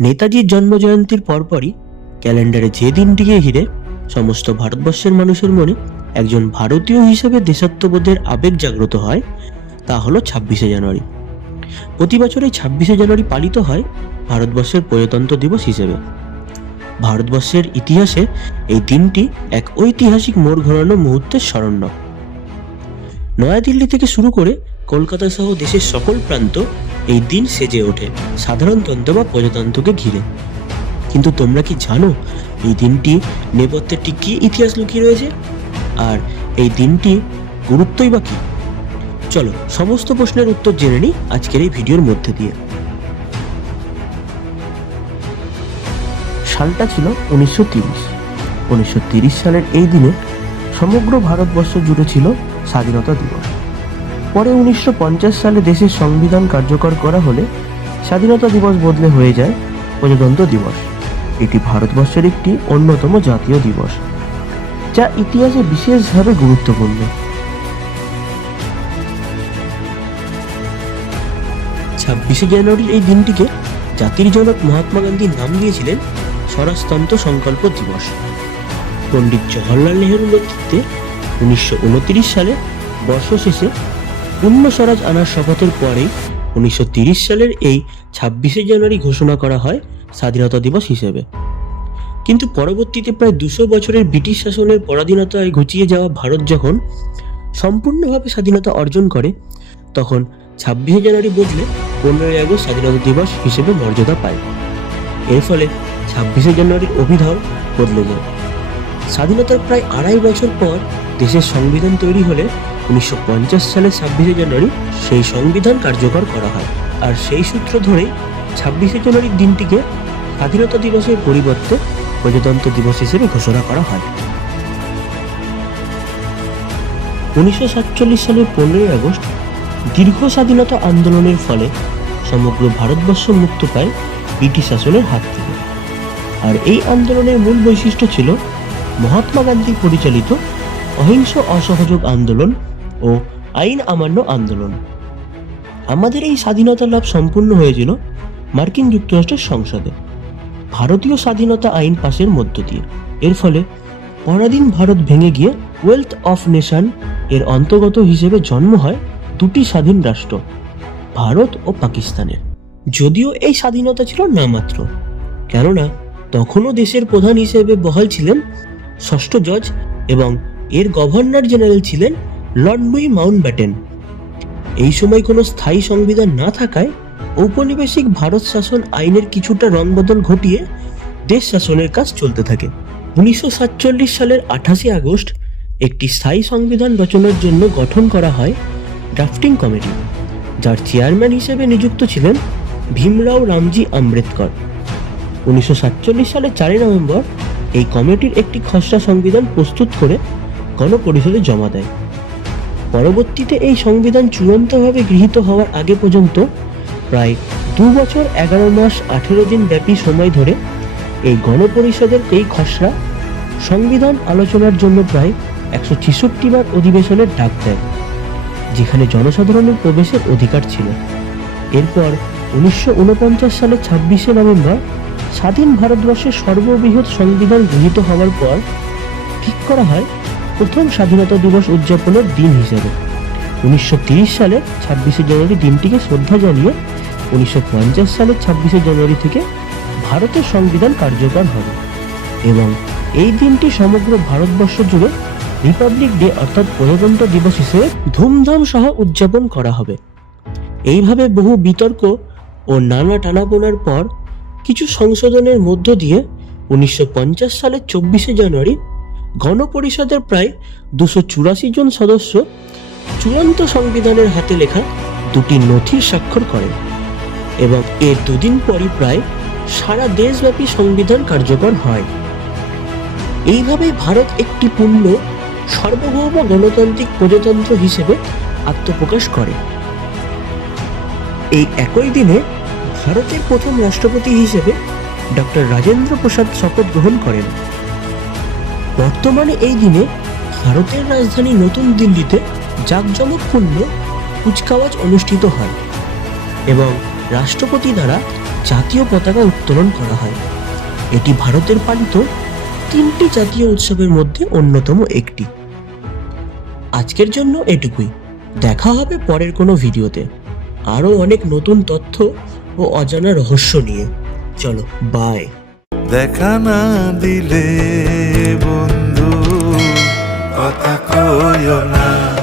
নেতাজির জন্মজয়ন্তীর পরপরই ক্যালেন্ডারে যে দিনটিকে ঘিরে সমস্ত ভারতবর্ষের মানুষের মনে একজন ভারতীয় হিসেবে দেশাত্মবোধের আবেগ জাগ্রত হয়, তা হলো ছাব্বিশে জানুয়ারি। প্রতি বছর এই ছাব্বিশে জানুয়ারি পালিত হয় ভারতবর্ষের প্রজাতন্ত্র দিবস হিসেবে। ভারতবর্ষের ইতিহাসে এই দিনটি এক ঐতিহাসিক মোড় ঘোরানো মুহূর্তের স্মরণ্য। নয়াদিল্লি থেকে শুরু করে কলকাতা সহ দেশের সকল প্রান্ত এই দিন সেজে ওঠে সাধারণতন্ত্র বা প্রজাতন্ত্রকে ঘিরে। কিন্তু তোমরা কি জানো, এই দিনটি নেপথ্যে ঠিক কী ইতিহাস লুকিয়ে রয়েছে? আর এই দিনটি গুরুত্বই বা কী? চলো সমস্ত প্রশ্নের উত্তর জেনে নিই আজকের এই ভিডিওর মধ্যে দিয়ে। সালটা ছিল উনিশশো তিরিশ। উনিশশো সালের এই দিনে সমগ্র ভারতবর্ষ জুড়ে ছিল স্বাধীনতা দিবস। পরে উনিশশো পঞ্চাশ সালে দেশের সংবিধান কার্যকর করা হলে স্বাধীনতা দিবস বদলে হয়ে যায় প্রজাতন্ত্র দিবস। এটি ভারতবর্ষের একটি অন্যতম জাতীয় দিবস, যা ইতিহাসে বিশেষভাবে গুরুত্বপূর্ণ। ছাব্বিশে জানুয়ারির এই দিনটিকে জাতির জনক মহাত্মা গান্ধী নাম দিয়েছিলেন স্বরাজতন্ত্র সংকল্প দিবস। পণ্ডিত জওহরলাল নেহরুর নেতৃত্বে উনিশশো উনত্রিশ সালে বর্ষ শেষে পূর্ণ স্বরাজ আনার শপথের পরেই উনিশশো সালের এই ছাব্বিশে জানুয়ারি ঘোষণা করা হয় স্বাধীনতা দিবস হিসেবে। কিন্তু পরবর্তীতে প্রায় দুশো বছরের ব্রিটিশ শাসনের পরাধীনতায় ঘুচিয়ে যাওয়া ভারত যখন সম্পূর্ণভাবে স্বাধীনতা অর্জন করে, তখন ছাব্বিশে জানুয়ারি বদলে পনেরোই আগস্ট স্বাধীনতা দিবস হিসেবে মর্যাদা পায়। এর ফলে ছাব্বিশে জানুয়ারির অভিধাও বদলে যায়। স্বাধীনতার প্রায় আড়াই বছর পর দেশের সংবিধান তৈরি হলে উনিশশো পঞ্চাশ সালের ছাব্বিশে জানুয়ারি সেই সংবিধান কার্যকর করা হয়। আর সেই সূত্র ধরেই ছাব্বিশে জানুয়ারির দিনটিকে স্বাধীনতা দিবসের পরিবর্তে প্রজাতন্ত্র দিবস হিসেবে ঘোষণা করা হয়। উনিশশো সাতচল্লিশ সালের পনেরোই আগস্ট দীর্ঘ স্বাধীনতা আন্দোলনের ফলে সমগ্র ভারতবর্ষ মুক্ত পায় ব্রিটিশ শাসনের হাত থেকে। আর এই আন্দোলনের মূল বৈশিষ্ট্য ছিল মহাত্মা গান্ধী পরিচালিত অহিংস অসহযোগ আন্দোলন ও আইন আমান্য আন্দোলন। আমাদের এই স্বাধীনতা লাভ সম্পূর্ণ হয়েছিল মার্কিন যুক্তরাষ্ট্রের সংসদে। ভারতীয় স্বাধীনতা আইন পাশের মধ্য দিয়ে। এর ফলে পরাধীন ভারত ভেঙে গিয়ে ওয়েলথ অফ নেশন এর অন্তর্গত হিসেবে জন্ম হয় দুটি স্বাধীন রাষ্ট্র, ভারত ও পাকিস্তানের। যদিও এই স্বাধীনতা ছিল নামাত্র, কেননা তখনও দেশের প্রধান হিসেবে বহাল ছিলেন ষষ্ঠ জজ এবং এর গভর্নর জেনারেল ছিলেন লর্ড লুই মাউন্ট ব্যাটেন এই সময় কোনো স্থায়ী সংবিধান না থাকায় ঔপনিবেশিক ভারত শাসন আইনের কিছুটা রংবদল ঘটিয়ে দেশ শাসনের কাজ চলতে থাকে। উনিশশো সাতচল্লিশ সালের আঠাশে আগস্ট একটি স্থায়ী সংবিধান রচনার জন্য গঠন করা হয় ড্রাফটিং কমিটি, যার চেয়ারম্যান হিসেবে নিযুক্ত ছিলেন ভীমরাও রামজি আম্বেদকর। উনিশশো সাতচল্লিশ সালের চারই নভেম্বর এই কমিটির একটি খসড়া সংবিধান প্রস্তুত করে গণপরিষদে জমা দেয়। পরবর্তীতে এই সংবিধান চূড়ান্তভাবে গৃহীত হওয়ার আগে পর্যন্ত প্রায় দু বছর এগারো মাস আঠেরো দিন ব্যাপী সময় ধরে এই গণপরিষদের এই খসড়া সংবিধান আলোচনার জন্য প্রায় একশো ছেষট্টি বার অধিবেশনের ডাক দেয়, যেখানে জনসাধারণের প্রবেশের অধিকার ছিল। এরপর উনিশশো উনপঞ্চাশ সালের ছাব্বিশে নভেম্বর স্বাধীন ভারতবর্ষের সর্ববৃহৎ সংবিধান গৃহীত হওয়ার পর ঠিক করা হয় প্রথম স্বাধীনতা দিবস উদযাপনের দিন হিসেবে। উনিশশো সালের ছাব্বিশে জানুয়ারি দিনটিকে শ্রদ্ধা জানিয়ে উনিশশো সালের ছাব্বিশে জানুয়ারি থেকে ভারতের সংবিধান কার্যকর হবে এবং এই দিনটি সমগ্র ভারতবর্ষ জুড়ে রিপাবলিক ডে অর্থাৎ প্রজাতন্ত্র দিবস হিসেবে ধুমধাম সহ উদযাপন করা হবে। এইভাবে বহু বিতর্ক ও নানা টানাপোনার পর কিছু সংশোধনের মধ্য দিয়ে উনিশশো পঞ্চাশ সালের চব্বিশে জানুয়ারি গণপরিষদের প্রায় দুশো চুরাশি জন সদস্য চূড়ান্ত সংবিধানের হাতে লেখা দুটি নথির স্বাক্ষর করেন এবং এর দুদিন পরই প্রায় সারা দেশব্যাপী সংবিধান কার্যকর হয়। এইভাবেই ভারত একটি পূর্ণ, সার্বভৌম গণতান্ত্রিক প্রজাতন্ত্র হিসেবে আত্মপ্রকাশ করে। এই একই দিনে ভারতের প্রথম রাষ্ট্রপতি হিসেবে ডক্টর রাজেন্দ্র প্রসাদ শপথ গ্রহণ করেন। বর্তমানে এই দিনে ভারতের রাজধানী নতুন দিল্লিতে জাঁকজমকপূর্ণ কুচকাওয়াজ অনুষ্ঠিত হয় এবং রাষ্ট্রপতি দ্বারা জাতীয় পতাকা উত্তোলন করা হয়। এটি ভারতের পালিত তিনটি জাতীয় উৎসবের মধ্যে অন্যতম একটি। আজকের জন্য এটুকুই। দেখা হবে পরের কোনো ভিডিওতে। আরও অনেক নতুন তথ্য ও অজানা রহস্য নিয়ে। চলো বাই দেখা না দিলে বন্ধু কথা কইও না।